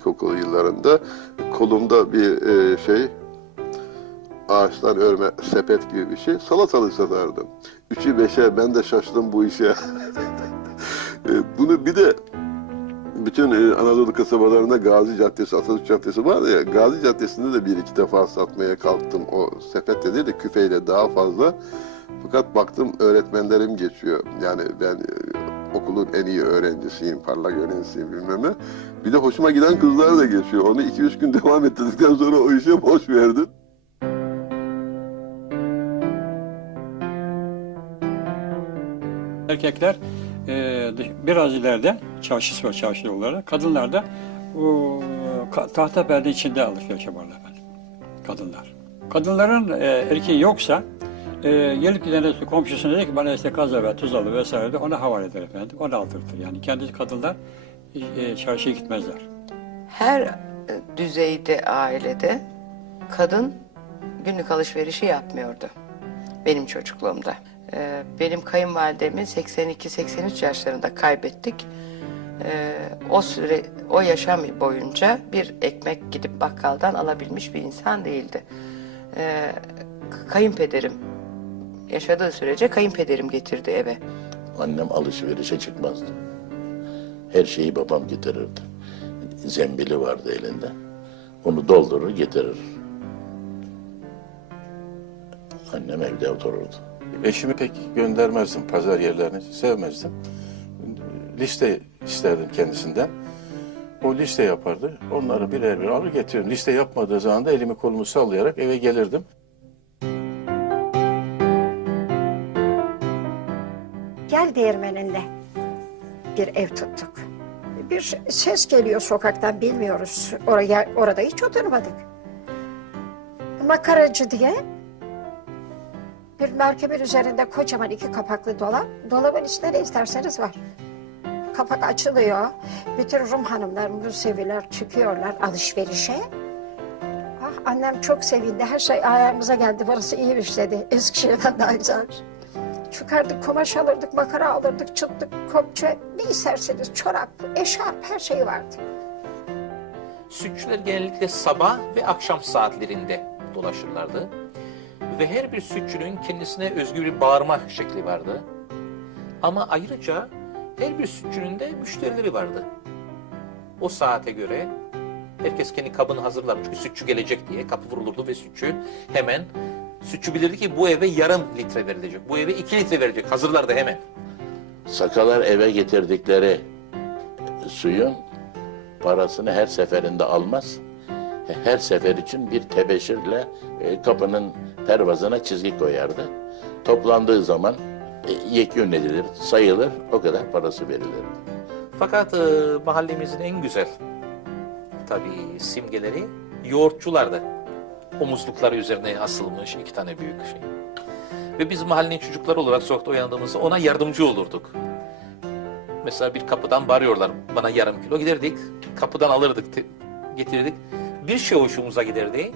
ilkokul yıllarında kolumda bir e, şey ağaçtan örme sepet gibi bir şey salatalık satardım. Üçü beşe ben de şaştım bu işe. E, Bunu bir de bütün e, Anadolu kasabalarında Gazi Caddesi, Atatürk Caddesi var ya, Gazi Caddesi'nde de bir iki defa satmaya kalktım. O sepetle değil de küfeyle daha fazla. Fakat baktım öğretmenlerim geçiyor. Yani ben e, okulun en iyi öğrencisiyim, parlak öğrencisiyim bilmem ne. Bir de hoşuma giden kızlar da geçiyor. Onu iki üç gün devam ettirdikten sonra o işe boş verdim. Erkekler e, biraz ileride çarşısı var çarşı yolları. Kadınlar da o tahta perde içinde yaparlar efendim. Kadınlar. Kadınların e, erkeği yoksa e, gelip giden komşusuna der ki bana işte kaza ver, tuz alır vesaire de ona havale eder efendim. Onu aldırtır yani. Kendi kadınlar e, çarşıya gitmezler. Her e, düzeyde ailede kadın günlük alışverişi yapmıyordu. Benim çocukluğumda. Ee, Benim kayınvalidemi 82-83 yaşlarında kaybettik. Ee, O süre, o yaşam boyunca bir ekmek gidip bakkaldan alabilmiş bir insan değildi. Ee, Kayınpederim yaşadığı sürece kayınpederim getirdi eve. Annem alışverişe çıkmazdı. Her şeyi babam getirirdi. Zembili vardı elinde. Onu doldurur getirir. Annem evde otururdu. Eşimi pek göndermezdim pazar yerlerini, sevmezdim. Liste isterdim kendisinden. O liste yapardı. Onları birer birer alır getirirdim. Liste yapmadığı zaman da elimi kolumu sallayarak eve gelirdim. Gel değirmeninde bir ev tuttuk. Bir ses geliyor sokaktan bilmiyoruz. Oraya orada hiç oturmadık. Makaracı diye bir merkebin üzerinde kocaman iki kapaklı dolap. Dolabın içinde ne isterseniz var. Kapak açılıyor. Bütün Rum hanımlar, Museviler çıkıyorlar alışverişe. Ah, annem çok sevindi. Her şey ayağımıza geldi. Burası iyiymiş dedi. Eskişehir'den daha güzel. Çıkardık kumaş alırdık, makara alırdık, çıtlık, kopça, ne isterseniz çorap, eşarp her şey vardı. Sütçüler genellikle sabah ve akşam saatlerinde dolaşırlardı. Ve her bir sütçünün kendisine özgü bir bağırma şekli vardı. Ama ayrıca her bir sütçünün de müşterileri vardı. O saate göre herkes kendi kabını hazırlar. Çünkü sütçü gelecek diye kapı vurulurdu ve sütçü hemen sütçü bilirdi ki bu eve yarım litre verilecek. Bu eve iki litre verecek. Hazırlardı hemen. Sakalar eve getirdikleri suyun parasını her seferinde almaz. Her sefer için bir tebeşirle e, kapının pervazına çizgi koyardı. Toplandığı zaman e, yekün edilir, sayılır, o kadar parası verilir. Fakat e, mahallemizin en güzel tabii simgeleri yoğurtçulardı. Omuzlukları üzerine asılmış iki tane büyük şey. Ve biz mahallenin çocukları olarak sokakta uyandığımızda ona yardımcı olurduk. Mesela bir kapıdan bağırıyorlar bana yarım kilo giderdik. Kapıdan alırdık, getirdik. Bir şey hoşumuza giderdi.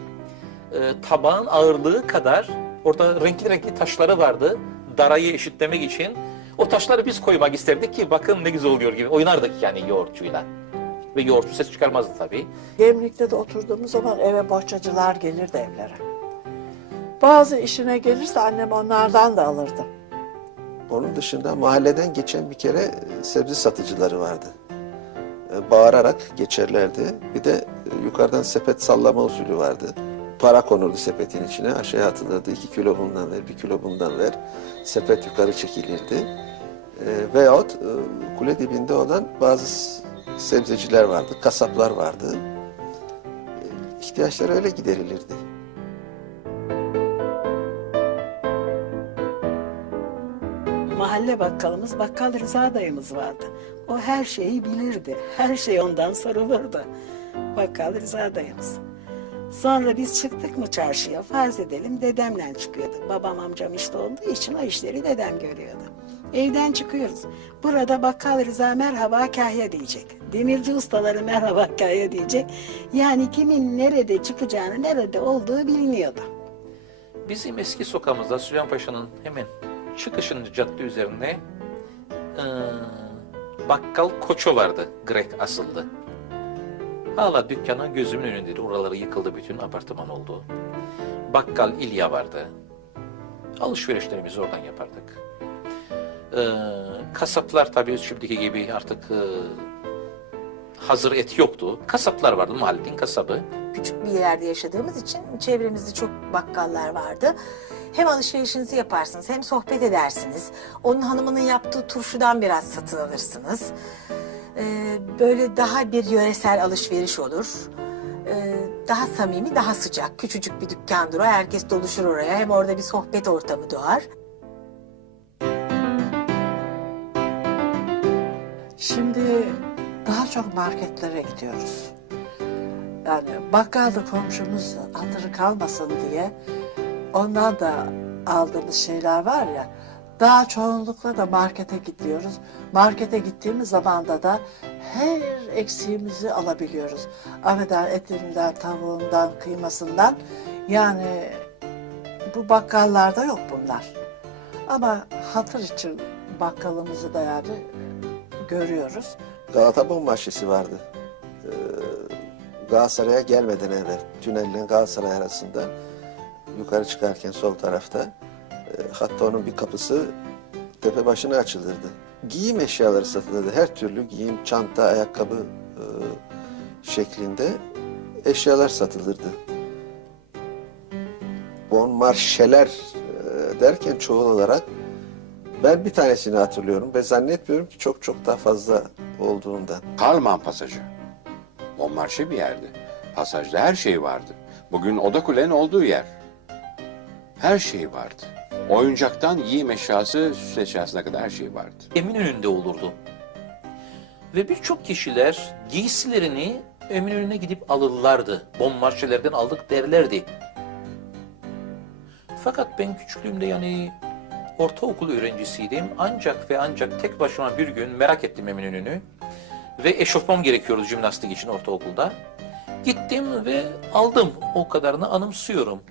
E, tabağın ağırlığı kadar orada renkli renkli taşları vardı. Darayı eşitlemek için. O taşları biz koymak isterdik ki bakın ne güzel oluyor gibi. Oynardık yani yoğurtçuyla. Ve yoğurtçu ses çıkarmazdı tabii. Gemlik'te de oturduğumuz zaman eve bohçacılar gelirdi evlere. Bazı işine gelirse annem onlardan da alırdı. Onun dışında mahalleden geçen bir kere e, sebze satıcıları vardı. E, Bağırarak geçerlerdi. Bir de e, yukarıdan sepet sallama usulü vardı. Para konurdu sepetin içine, aşağıya atılırdı. İki kilo bundan ver, bir kilo bundan ver. Sepet yukarı çekilirdi. E, veyahut e, kule dibinde olan bazı sebzeciler vardı, kasaplar vardı. E, ihtiyaçlar öyle giderilirdi. Mahalle bakkalımız Bakkal Rıza dayımız vardı. O her şeyi bilirdi. Her şey ondan sorulurdu. Bakkal Rıza dayımız. Sonra biz çıktık mı çarşıya farz edelim dedemle çıkıyordu. Babam amcam işte olduğu için o işleri dedem görüyordu. Evden çıkıyoruz. Burada bakkal Rıza merhaba kahya diyecek. Demirci ustaları merhaba kahya diyecek. Yani kimin nerede çıkacağını, nerede olduğu biliniyordu. Bizim eski sokağımızda Süleyman Paşa'nın hemen çıkışın cadde üzerine eee, bakkal Koço vardı. Grek asıllı. Hala dükkanı gözümün önündedir. Oraları yıkıldı bütün apartman oldu. Bakkal İlya vardı. Alışverişlerimizi oradan yapardık. Ee, kasaplar tabii şimdiki gibi artık e, hazır et yoktu. Kasaplar vardı mahallenin kasabı. küçük bir yerde yaşadığımız için çevremizde çok bakkallar vardı. Hem alışverişinizi yaparsınız hem sohbet edersiniz. Onun hanımının yaptığı turşudan biraz satın alırsınız. Ee, böyle daha bir yöresel alışveriş olur. Ee, daha samimi, daha sıcak. Küçücük bir dükkandır o. Herkes doluşur oraya. Hem orada bir sohbet ortamı doğar. Şimdi daha çok marketlere gidiyoruz. Yani bakkalda komşumuz hatırı kalmasın diye ondan da aldığımız şeyler var ya daha çoğunlukla da markete gidiyoruz. Markete gittiğimiz zaman da her eksiğimizi alabiliyoruz. Affeder etinden, tavuğundan, kıymasından. Yani bu bakkallarda yok bunlar. Ama hatır için bakkalımızı da yani görüyoruz. Galata Bombaşçısı vardı. Ee, Galatasaray'a gelmeden evvel tünelle Galatasaray arasında yukarı çıkarken sol tarafta e, hatta onun bir kapısı tepe başına açılırdı. Giyim eşyaları satılırdı. Her türlü giyim, çanta, ayakkabı e, şeklinde eşyalar satılırdı. Bon marşeler e, derken çoğul olarak ben bir tanesini hatırlıyorum ve zannetmiyorum ki çok çok daha fazla olduğundan. Karlman Pasajı. Bonmarşe bir yerdi. Pasajda her şey vardı. Bugün Oda Kule'nin olduğu yer. Her şey vardı. Oyuncaktan giyim eşyası, süs eşyasına kadar her şey vardı. Eminönü'nde olurdu. Ve birçok kişiler giysilerini Eminönü'ne gidip alırlardı. Bonmarşelerden aldık derlerdi. Fakat ben küçüklüğümde yani ortaokul öğrencisiydim. Ancak ve ancak tek başıma bir gün merak ettim Eminönü'nü. Ve eşofman gerekiyordu jimnastik için ortaokulda. Gittim ve aldım. O kadarını anımsıyorum.